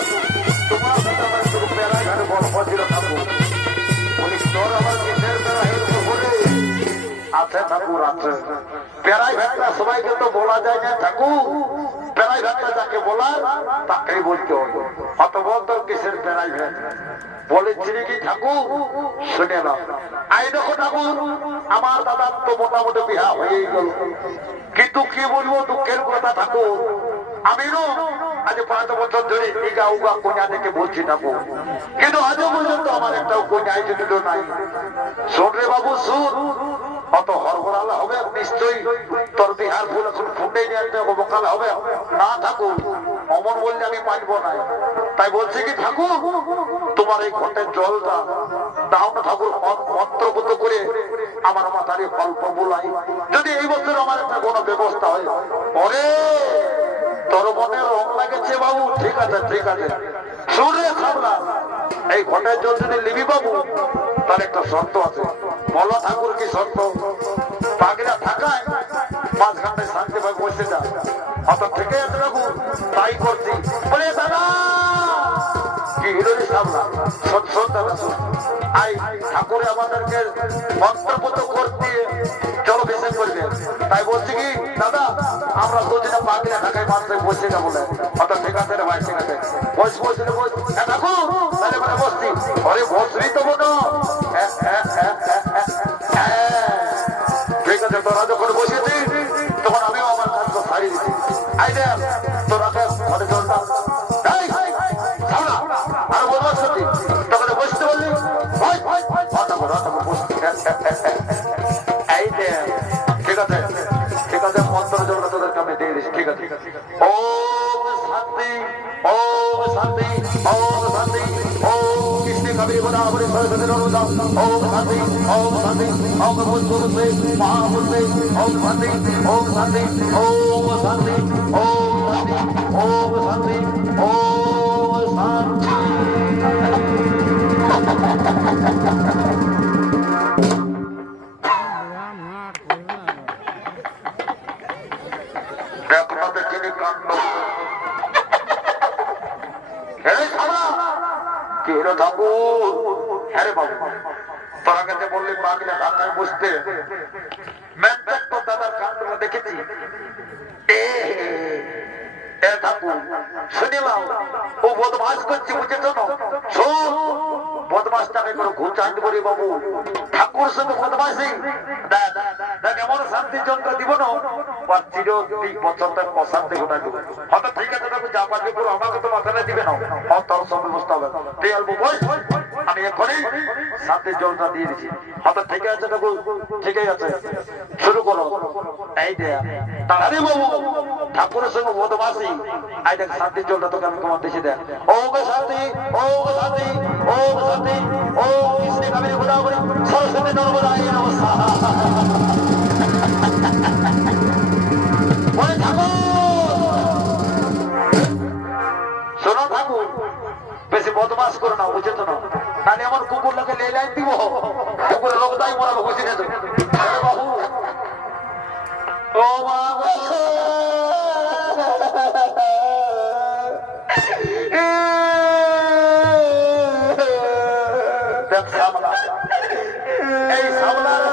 তোমার সাথে আমার একটু পেড়া ঘাটে গল্প ছিল ঠাকুর। বলি তোর আমার কিসের পেড়া হেঁটে বলে? আছে ঠাকুর, আছে। পেড়াই ঘাটটা সবাইকে তো বলা যায় না ঠাকুর, পেড়াই ঘাটটা যাকে বলা তাকেই বলতে হবে। অত বল তোর কিসের পেড়াই ঘাট? বলেছিলি কি ঠাকুর? শুনে না, আই দেখো ঠাকুর, আমার দাদার তো মোটামুটি বিহা হয়ে গেল, কিন্তু কি বলবো দুঃখের কথা ঠাকুর, আমি আজ 5 বছর ধরে ইগা উগা কোনা থেকে বলছি থাকো, কিন্তু আজও পর্যন্ত আমার একটাও কোনা আয়োজিত নাই। শোন রে বাবু শুন, অত হরবড়ালা হবে নিশ্চয়ই, তোর বিহার ফুল এখন ফুটে নিয়ে বোকাল হবে না থাকুক, অমন বললে আমি মানবো না। তাই বলছি কি ঠাকুর, তোমার এই ঘটের জলটা দাও না ঠাকুর, মন্ত্রপুত করে আমার মাথারে অল্প বোলাই, যদি এই বছর আমার একটা কোনো ব্যবস্থা হয়। ওরে তোর মনে রং লাগেছে বাবু, ঠিক আছে ঠিক আছে, শুনে খাবলা এই ঘটের জল যদি নিবি বাবু, তার একটা শর্ত আছে। বলো ঠাকুর কি শর্ত? পাগড়া থাকায় 5 ঘন্টায় শান্তি ভাগ বসে যা, অত থেকে আছে ঠাকুর, তাই করছি। বলে দাদা কি হিরোরি সামলা, শোন শোন দাদা শোন, আই ঠাকুরে আমাদেরকে মন্ত্রপুত করতে চলো বেশি করবে। তাই বলছি কি দাদা, আমরা দুজনে পাগড়া থাকায় মাত্র বসে যাবো না। অত ঠিক আছে রে ভাই, ঠিক আছে বস বস বস দেখো, তাহলে মানে বসছি। আরে বসবি তো বোনো, ঠিক আছে। তোরা যখন বসেছি তখন আমিও আমার কাজ ছাড়িয়ে দিচ্ছি। আই দে তোরা ঘরে চলতাম আর বলবার সত্যি তখন বসতে বললি এই দে, ঠিক আছে ঠিক আছে, মন্ত্র জলটা তোদেরকে আমি দিয়ে দিচ্ছি, ঠিক আছে। ওম শান্তি ওম শান্তি ওম শান্তি ওম কৃষ্ণ কবির গোদাবরী সরস্বতী নর্মদা ওম শান্তি ওম শান্তি ওম পুষ্পে মহাপুষ্পে ওম শান্তি ওম শান্তি ওম শান্তি ওম শান্তি ওম শান্তি। তোরা কাছে বললি বাগলে ঢাকায় বসতে, দাদার কাণ্ডটা দেখেছি। শুনিলাম ও বদমাস করছি, বুঝেছ না? শোন বদমাসটাকে করে ঘুচাইতে পারি বাবু, ঠাকুর সঙ্গে বদমাসি এমন শান্তির যন্ত্র দিব না, চির 3 বছর তার প্রশান্তি ঘটাই দেবো। হয়তো ঠিক আছে দেখো যা পারবে পুরো, আমাকে তো মাথায় দিবে না, তোর সব ব্যবস্থা হবে। তুই অল্প বস, আমি এখনই শান্তির জলটা দিয়ে দিচ্ছি। হয়তো ঠিক আছে দেখো, ঠিকই আছে, শুরু করো। এই দে তাড়াতাড়ি বাবু, ঠাকুরের সঙ্গে বদমাসি, আই দেখ শান্তির জলটা তোকে আমি তোমার দেশে দেখ। ও গো শান্তি ও গো শান্তি ও গো শান্তি ও কৃষ্ণ কাবেরী গোদাবরী সরস্বতী নর্মদায় নমস্কার। শোনো ঠাকুর, বেশি বদমাস করো না, বুঝেছো না? তাহলে আমার কুকুর লোকে লে লাইন দিব, কুকুরের লোক তাই মরা বুঝে গেছো বাবু। ও বাবা এই সামলার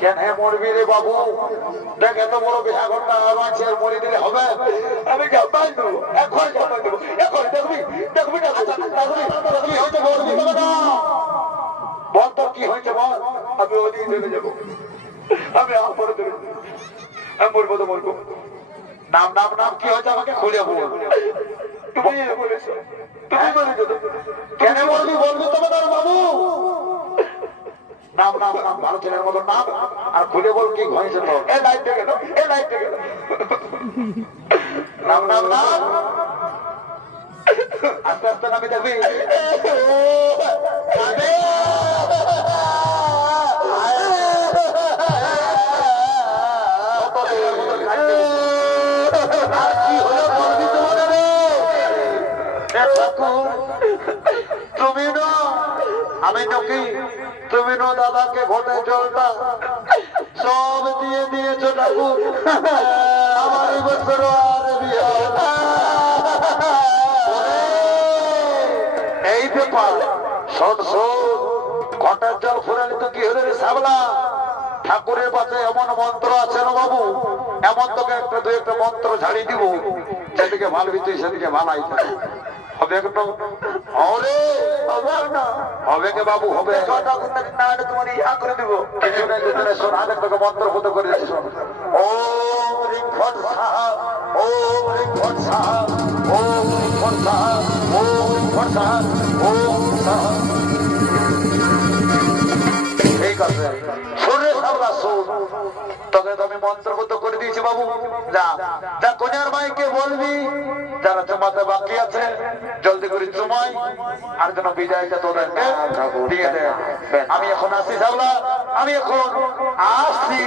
কেন মরবি রে বাবু? দেখ এত বড় বিহা ঘটনা আছে, আর মরে দিলে হবে? আমি জাপাই দেবো, এখন জাপাই দেবো, এখন দেখবি দেখবি কি হয়েছে বলবি না? বল তোর কি হয়েছে বল, আমি ওদিকে চলে যাবো, আমি আপরে চলে যাবো, আমি বলবো তো বলবো। নাম নাম নাম কি হয়েছে আমাকে খুলে বল। তুমি বলেছো, তুমি বলেছো, কেন বলবি বলবি তোমাদের বাবু? নাম নাম নাম, ভালো ছেলের মতো নাম, আর খুলে বল কি হয়েছে তো। এ লাইটে গেল, এ লাইটে গেল, নাম নাম নাম, আস্তে আস্তে নামে দেখবি। তুমি না আমি নাকি, তুমি না দাদাকে ঘটে জলটা সব দিয়ে দিয়েছো ঠাকুর। আমার এই বছর আর বিয়ে হবে না। এই ব্যাপার শোন শোন, ঘটার জল ফুরালি তো কি হলে রে সাবলা? ঠাকুরের পাশে এমন মন্ত্র আছে না বাবু, এমন তোকে একটা দুই একটা মন্ত্র ঝাড়িয়ে দিব, যেদিকে ভালবি তুই সেদিকে ভালাই হবে একটু। হবে না হবে কে বাবু? হবে না হলে তোমার ইয়া করে দিব। কিছু নেই কিছু নেই, শোন আগে তোকে মন্ত্র পুত করে দিচ্ছি শোন। ওম রিং ফট সাহা, ওম রিং ফট সাহা, ওম রিং ফট সাহা, ওম রিং ফট সাহা, ওম সাহা। ঠিক আছে শোনে সাবলা শোন, তোকে তো আমি মন্ত্রপুত করে দিয়েছি বাবু। যা যা কন্যার মাইকে বলবি যারা জমাতে বাকি আছে জলদি করে জমাই, আর যেন বিদায়টা তোদেরকে দিয়ে দে। আমি এখন আসি সাবলা, আমি এখন আসছি।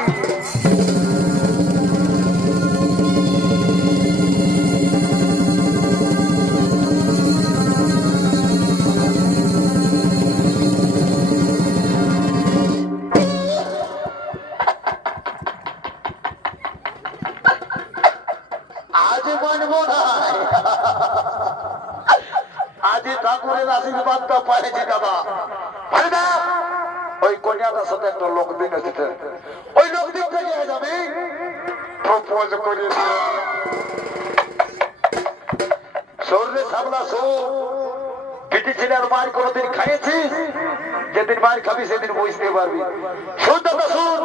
আজ মানবো না, আজ ঠাকুরের আশীর্বাদটা পাইছি দাদা। ওই কন্যাটার সাথে একটা লোক দিন এসেছে, ওই লোক দিন থেকে আজ আমি প্রপোজ করে দিয়ে শরীরে সামলা শো পিটি ছেলের মার কোনোদিন খাইয়েছিস? যেদিন মার খাবি সেদিন বুঝতে পারবি। শোন দাদা শোন,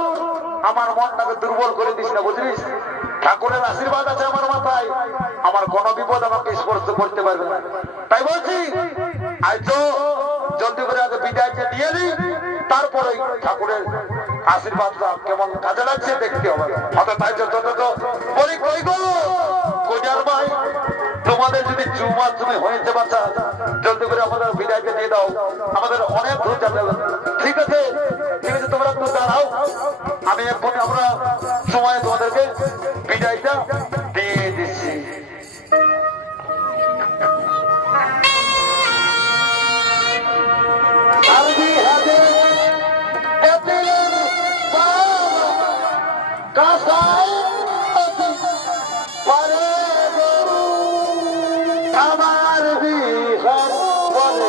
আমার মনটাকে দুর্বল করে দিস না বুঝলিস? ঠাকুরের আশীর্বাদ আছে আমার মাথায়, আমার কোনো বিপদ আমাকে স্পর্শ করতে পারবে না। তাই বলছি আজ তো জলদি করে আগে বিদায়কে নিয়ে নিই, তারপরে ঠাকুরের আশীর্বাদটা কেমন কাজে লাগছে দেখতে হবে। তাই বলি কই গো কোজার ভাই, তোমাদের যদি চুমা চুমি হয়েছে বাচ্চা, জলদি করে আমাদের বিদায়কে দিয়ে দাও, আমাদের অনেক দূর যেতে হবে। ঠিক আছে ঠিক আছে, তোমরা একটু দাঁড়াও, আমি এখন আমরা সময় তোমাদেরকে বিদায়টা দিয়ে দিচ্ছি। আমার বিহার বলে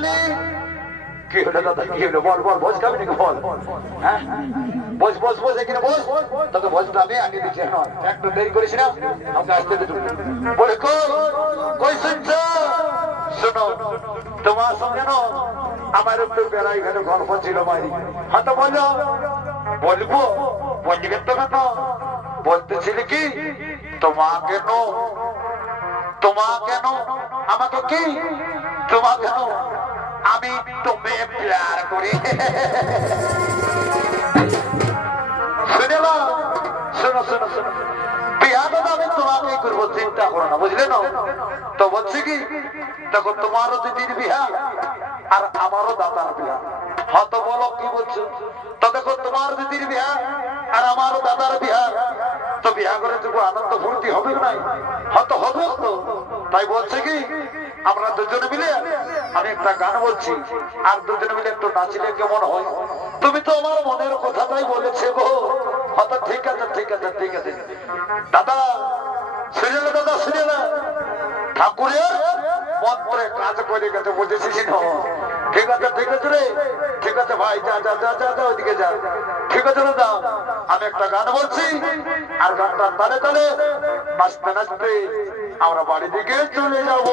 সোনালি কি হলো দাদা, কি হলো? বল বল, ভোজ খাবি নাকি বল? হ্যাঁ, বস বস বস, এখানে বস। তোকে ভোজটা আমি আনিয়ে দিচ্ছি। হ্যাঁ, একটু দেরি করিস না, আমাকে আসতে দে। বলে কই শুনছো? শোনো, তোমার সঙ্গে না আমার একটু বেড়া এখানে গল্প ছিল মারি। হ্যাঁ তো বলো। বলবো, বলবে তো না। বলতেছিলে কি তোমাকে নো, তোমাকে নো, আমাকে কি তোমাকে নো, আমি তুমি প্যার করি। শুনে না, শোনো শোনো শোনো, বিয়া তো আমি তোমাকেই করবো, চিন্তা করো না, বুঝলে না? তো বলছি কি, দেখো তোমারও দিদির বিয়া আর আমারও দাদার বিয়া। হ্যাঁ তো বলো কি বলছো? তো দেখো তোমার দিদির বিয়া আর আমারও দাদার বিয়া, তো বিয়া করে দেখো আনন্দ ফুর্তি হবে নাই? হয়তো হবে তো। তাই বলছে কি আমরা দুজনে মিলে, আমি একটা গান বলছি আর দুজনে মিলে একটু নাচলে কেমন হয়? তুমি তো আমার মনের কথাটাই বলেছে গো। হয়তো ঠিক আছে ঠিক আছে ঠিক আছে। দাদা শুনে না, দাদা শুনে না, ঠাকুরের মন্ত্রে কাজ করে গেছে, বুঝেছিস না? ঠিক আছে ঠিক আছে রে, ঠিক আছে ভাই, যা যা যা যা যা, ওইদিকে যা। ঠিক আছে দাদা, আমি একটা গান বলছি আর গানটা তালে তালে নাচতে নাচতে আমরা বাড়ি দিকে চলে যাব।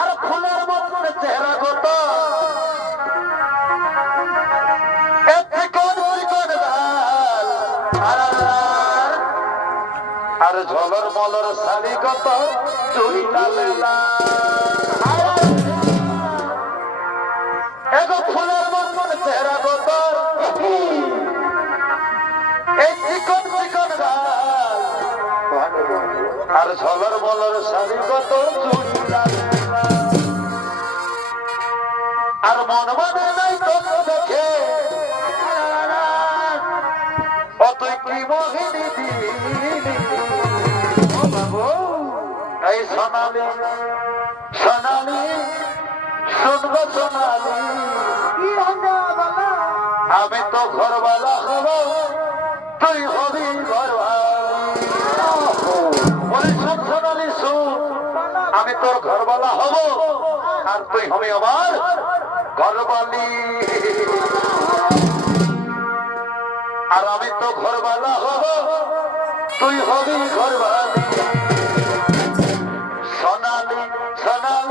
আর ফুলের মতন চেহারা কত, আর ঝলর মলর শাড়ি কত, চুরি লালে এগো ফুলের মতন চেহারা কত, এই চিকন চিকন গাল, আর ঝলর মলর শাড়ি কত, চুরি লালে আর মন মানে নাই তোকে দেখে, ও তুই কি মোহিনী দিলি, এই সোনালি সোনালি শুনবো সোনালি, আমি তো ঘরওয়ালা হব, তুই হবি ঘরওয়ালি। বলি শুন সোনালি শুন, আমি তোর ঘরওয়ালা হব আর তুই হবি আমার ঘরওয়ালি। আর আমি তো ঘরওয়ালা হব, তুই হবি ঘরওয়ালি। সোনালি সোনালি